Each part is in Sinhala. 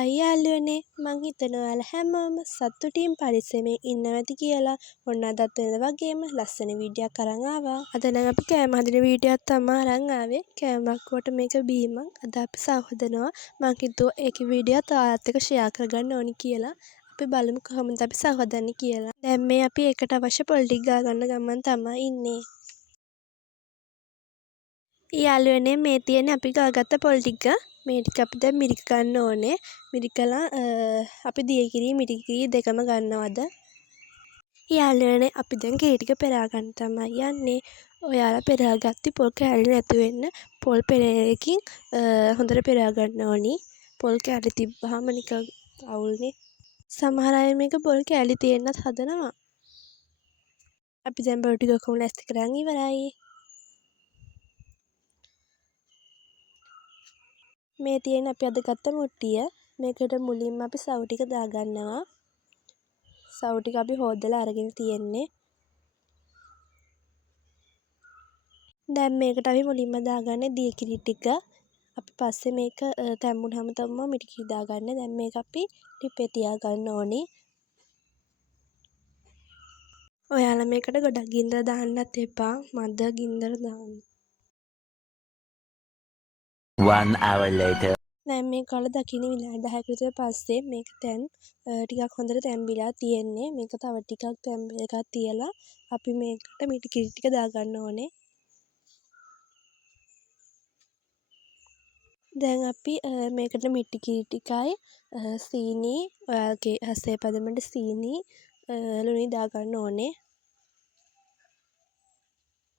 හායි යාළුවනේ මං හිතනවා ඔයාලා හැමෝම සතුටින් පරිස්සමෙන් ඉන්නවා ඇති කියලා. ඔන්න අදත් වෙන වගේම ලස්සන වීඩියෝයක් අරන් ආවා. අද නම් අපි කෑම හදන වීඩියෝවක් තමයි අරන් ආවේ. කෑමක් කොට මේක බීමක්. අද අපි සව් හදනවා. මං හිතුවා ඒකේ වීඩියෝත් ඔයාලත් එක්ක ෂෙයා කරගන්න ඕනි කියලා. අපි බලමු කොහොමද අපි සව් හදන්නේ කියලා. දැන් මේ අපි ඒකට අවශ්‍ය පොල් ටික ගා ගන්න ගමන් තමයි ඉන්නේ. යාළුවනේ මේ තියෙන්නේ අපි ගාගත්ත පොල් ටික. මේ ටික අපි දැන් මිරික ගන්න ඕනේ. මිරිකලා අපි දියකිරි මිරිකිරි දෙකම ගන්නවද. යාළුවනේ අපි දැන් ගේ ටික පෙරා ගන්න තමයි යන්නේ. ඔයාලා පෙරාගත්ති පොල් කෑලි නැති වෙන්න පොල් පෙරෑයකින් හොඳට පෙරා ගන්න ඕනි. පොල් කෑලි තිබ්බහම නිකන් අවුල්නේ. සමහර අය මේක පොල් කෑලි තියෙන්නත් හදනවා. අපි දැන් පොල් ටික ඔක්කොම ලෑස්ති කරන් ඉවරයි. මේ තියෙන අපි අද ගත්ත මුට්ටිය. මේකට මුලින්ම අපි සව් ටික දාගන්නවා. සව් ටික අපි හොදලා අරගෙන තියෙන්නේ. දැන් මේකට අපි මුලින්ම දාගන්නේ දියකිරි ටික. අපි පස්සේ මේක තැම්බුනහම තමයි මිරිකිරි දාගන්නේ. දැන් මේක අපි ලිපේ තියාගන්න ඕනි. ඔයාලා මේකට ගොඩක් ගින්දර දාන්නත් එපා. මද ගින්දර දාන්න. 1 hour later. දැන් මේක ඔයාලා දකින්න විනාඩි 10ක විතර පස්සේ මේක දැන් ටිකක් හොඳට තැම්බිලා තියෙන්නේ. මේක තව ටිකක් තැම්බෙන එකක් තියලා අපි මේකට මිරිකිරි ටික දාගන්න ඕනේ. දැන් අපි මේකට මිරිකිරි ටිකයි සීනි ඔයාලගේ හස්තේ පදමට සීනි ලුණුයි දාගන්න ඕනේ.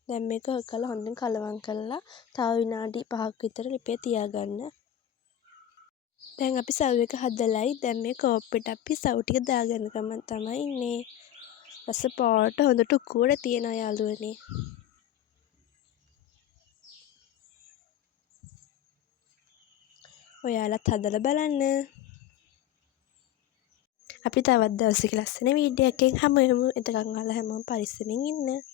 දැන් මේක කරලා හොඳින් කලවම් කරලා තව විනාඩි 5ක් විතර ලිපේ තියාගන්න. දැන් අපි සව් එක හදලයි. දැන් මේ කෝප්පෙට අපි සව් ටික දාගන්න ගමන් තමයි ඉන්නේ. රස පාට හොඳට උක්කුවට තියෙනවා යාළුවනේ. ඔයාලත් හදලා බලන්න. අපි තවත් දවසක ලස්සන වීඩියෝ එකකින් හමු වෙමු. එතකන් ඔයාලා හැමෝම පරිස්සමෙන් ඉන්න.